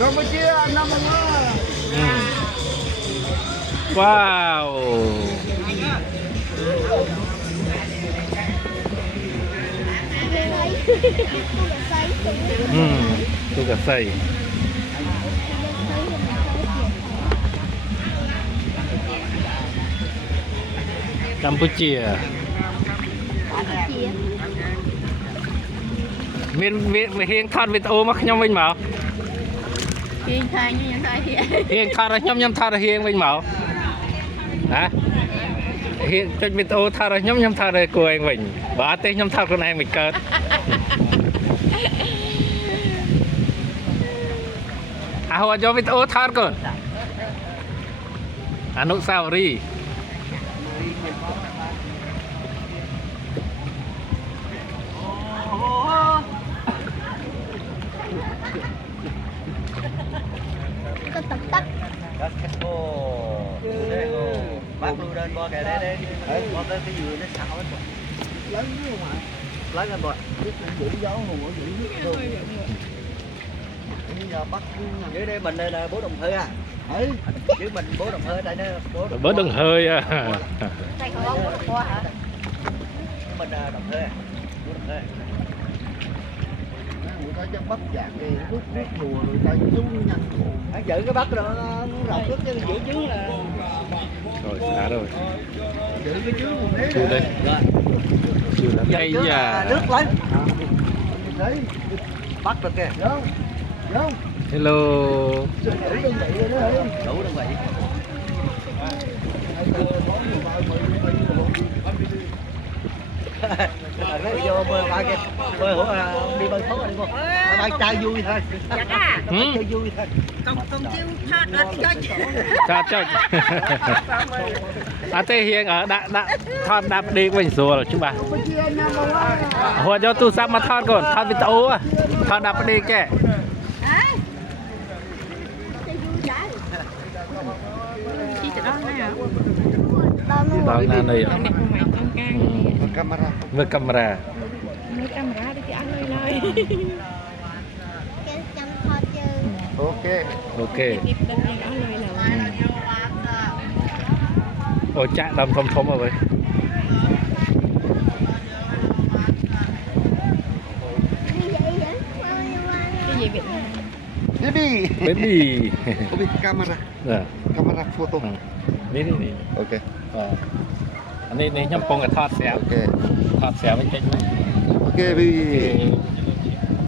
Campuchia number one. Wow. Tôi cả xây. Campuchia. Miền hiền thon Việt ô mà nhom mình bảo. Hiền thay như nhân thay hiền. Hiền thon là nhom thon là hiền mình bảo. Hả? Hiền trên Việt ô thon là nhom thon là cô anh mình. Bảo tên nhom thon con em mình cợt. À hồi cho Việt ô thon con. Anu sao ri. Bác lưu lên bo kìa đây bo cái dừa nó xạo hết rồi. Lớn chứ không ạ? Lớn lên bò. Biết giữ gió hùng ở giữ nước luôn. Bây giờ bắt dưới đây mình đây là bố đồng hơi à? Ừ. Chứ mình bố đồng hơi đây nó Bớt đừng hơi à. Đây không bố đồng hoa hả? Mình đồng hơi à? Bố đồng hơi. Người ta chắc bắt dạng đi rút mùa người ta xuống nhanh. Hãy giữ cái bắt đó nó rộng nước chứ giữ dưới là Rồi xả rồi. giữ cái dưới vùng đấy. Chú đây. Chú là cây già. Nước lấy. Đấy. Bắt được kìa. Đúng. Đúng. Hello. Đủ đơn vị rồi đó. Đủ đơn vị. Nó vô bơi ba kia bơi hổ đi bơi phố đi con ba chơi vui thôi chơi vui thôi Không chịu thoát đất Cho à thế hiền ở đã thon đạp đi mình rồi chú bà hồi cho tu sắp mà thon còn thon bị tấu à thon đạp đi kẻ Chị cho đó hả? đó là này ạ camera với camera Mấy camera đi chị ăn lời ok ok ôi chạy đầm thom rồi vậy Cái gì Việt Nam? baby baby baby camera camera photo នេះ អូខេ នេះខ្ញុំកំពុងតែថតស្រាប់ អូខេ ថតស្រាប់វិញចេញ អូខេ baby